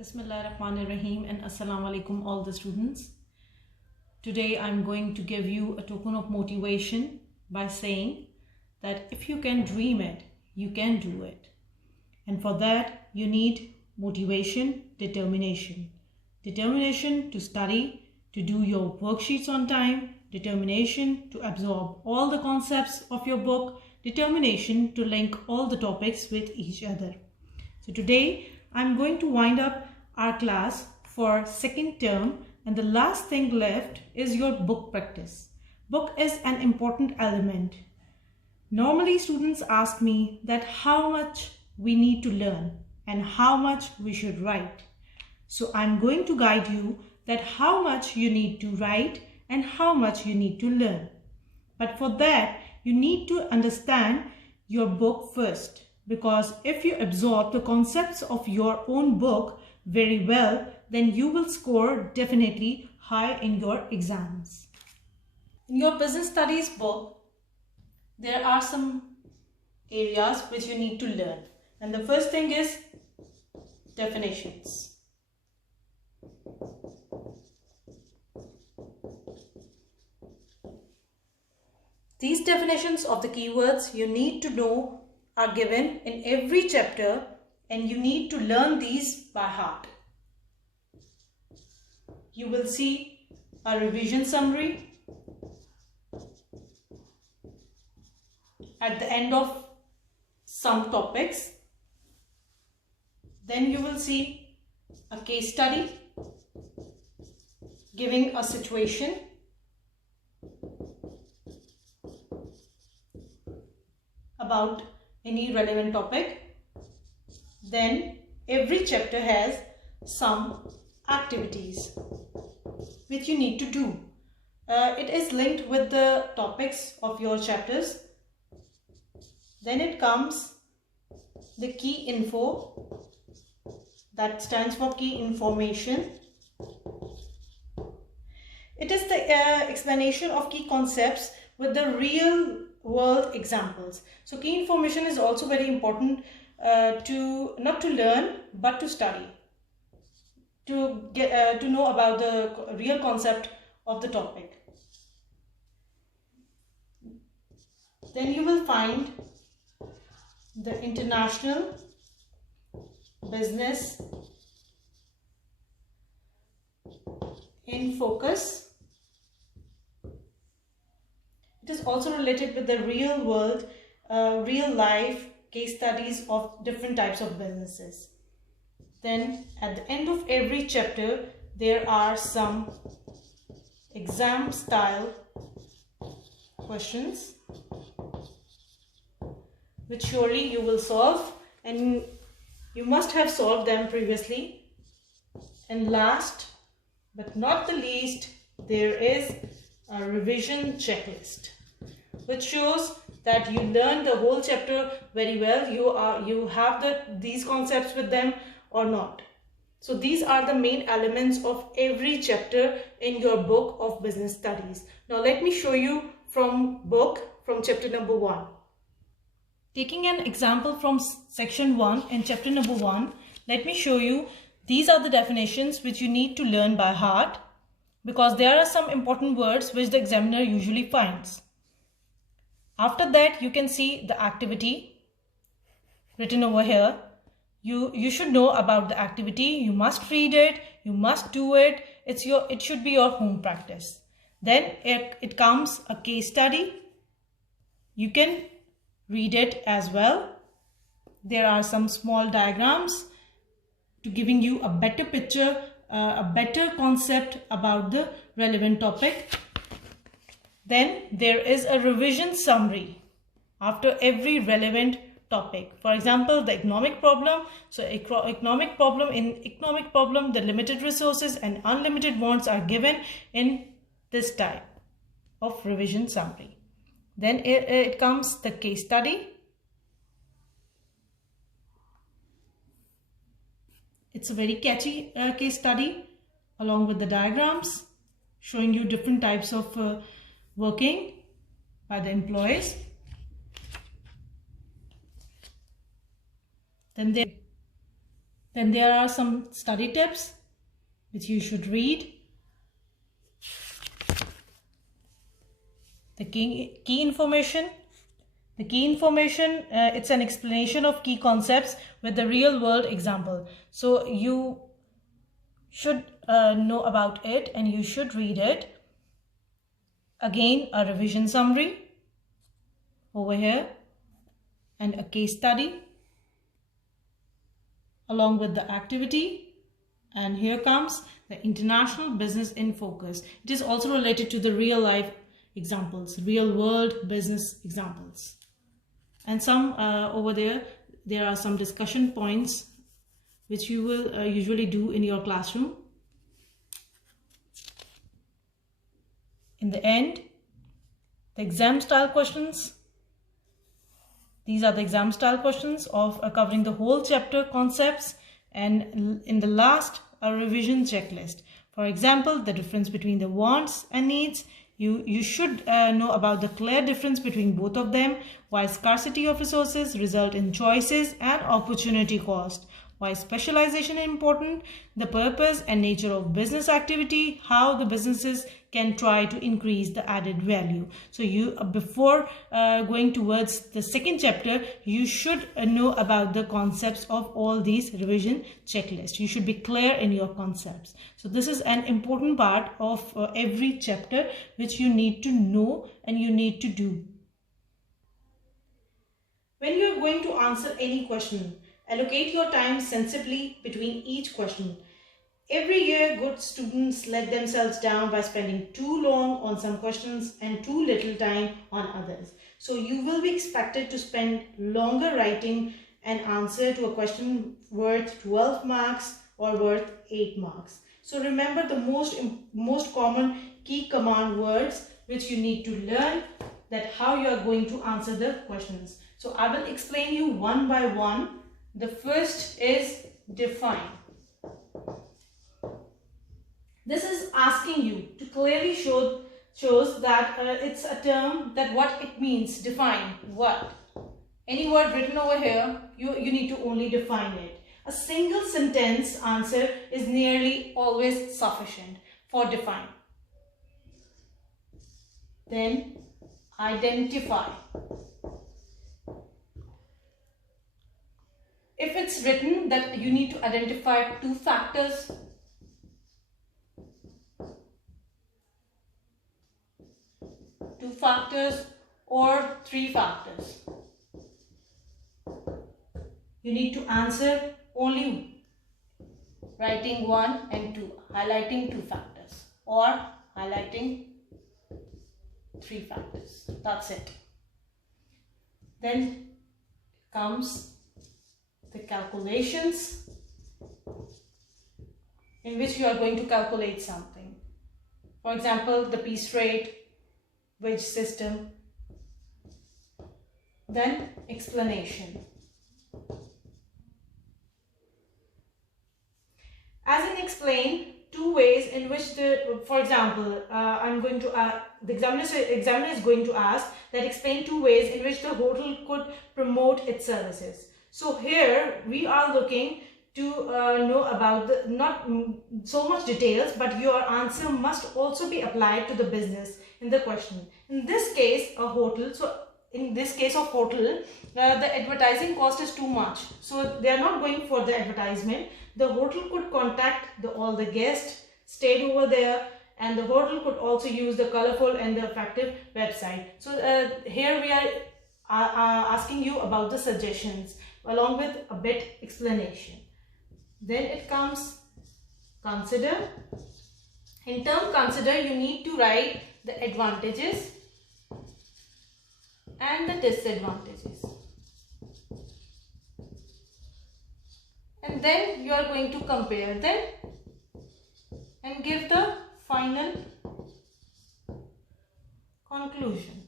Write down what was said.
Bismillahirrahmanirrahim and Assalamu alaikum all the students. Today I'm going to give you a token of motivation by saying that if you can dream it, you can do it. And for that you need motivation, determination. Determination to study, to do your worksheets on time, determination to absorb all the concepts of your book, determination to link all the topics with each other. So today I'm going to wind up our class for second term, and the last thing left is your book practice. Book is an important element. Normally students ask me that how much we need to learn and how much we should write. So I'm going to guide you that how much you need to write and how much you need to learn. But for that you need to understand your book first, because if you absorb the concepts of your own book very well, then you will score definitely high in your exams. In your business studies book, there are some areas which you need to learn. And the first thing is definitions. These definitions of the keywords you need to know are given in every chapter, and you need to learn these by heart. You will see a revision summary at the end of some topics. Then you will see a case study giving a situation, about any relevant topic. Then every chapter has some activities which you need to do. It is linked with the topics of your chapters. Then it comes the key info, that stands for key information. It is the explanation of key concepts with the real world examples. So key information is also very important to not to learn but to study, to get to know about the real concept of the topic. Then you will find the international business in focus. It is also related with the real world, real life case studies of different types of businesses. Then at the end of every chapter, there are some exam style questions which surely you will solve, and you must have solved them previously. And last but not the least, there is a revision checklist which shows that you learned the whole chapter very well. You have these concepts with them or not. So these are the main elements of every chapter in your book of business studies. Now let me show you from chapter number 1. Taking an example from section 1 in chapter number 1, let me show you these are the definitions which you need to learn by heart, because there are some important words which the examiner usually finds. After that you can see the activity written over here. You should know about the activity. You must read it, you must do it. It should be your home practice. Then it comes a case study. You can read it as well. There are some small diagrams to giving you a better picture, a better concept about the relevant topic. Then there is a revision summary after every relevant topic. For example, the economic problem. So in economic problem, the limited resources and unlimited wants are given in this type of revision summary. Then it comes the case study. It's a very catchy case study along with the diagrams showing you different types of working by the employees. Then Then there are some study tips which you should read. The key information. The key information, it's an explanation of key concepts with the real world example. So you should know about it and you should read it. Again, a revision summary over here and a case study along with the activity. And here comes the International Business in Focus. It is also related to the real life examples, real world business examples. And some over there are some discussion points which you will usually do in your classroom. In the end, the exam style questions. These are the exam style questions of covering the whole chapter concepts, and in the last, a revision checklist. For example, the difference between the wants and needs. You should know about the clear difference between both of them, why scarcity of resources result in choices and opportunity cost, why specialization is important, the purpose and nature of business activity, how the businesses can try to increase the added value. So you before going towards the second chapter, you should know about the concepts of all these revision checklists. You should be clear in your concepts. So this is an important part of every chapter which you need to know and you need to do. When you are going to answer any question, allocate your time sensibly between each question. Every year, good students let themselves down by spending too long on some questions and too little time on others. So you will be expected to spend longer writing an answer to a question worth 12 marks or worth 8 marks. So remember the most common key command words which you need to learn, that how you are going to answer the questions. So I will explain you one by one. The first is define. This is asking you to clearly shows that it's a term, that what it means. Define what? Any word written over here, you need to only define it. A single sentence answer is nearly always sufficient for define. Then identify. If it's written that you need to identify 2 factors, or 3 factors, you need to answer only writing 1 and 2, highlighting 2 factors or highlighting 3 factors. That's it. Then comes the calculations, in which you are going to calculate something. For example, the piece rate, wage system. Then explanation. As in explain 2 ways in which for example, the examiner is going to ask that explain 2 ways in which the hotel could promote its services. So here we are looking to know about not so much details, but your answer must also be applied to the business in the question. In this case, a hotel. So in this case of hotel, the advertising cost is too much. So they are not going for the advertisement. The hotel could contact all the guests stayed over there, and the hotel could also use the colorful and the effective website. So here we are asking you about the suggestions along with a bit explanation. Then it comes consider. In term consider, you need to write the advantages and the disadvantages. And then you are going to compare them and give the final conclusion.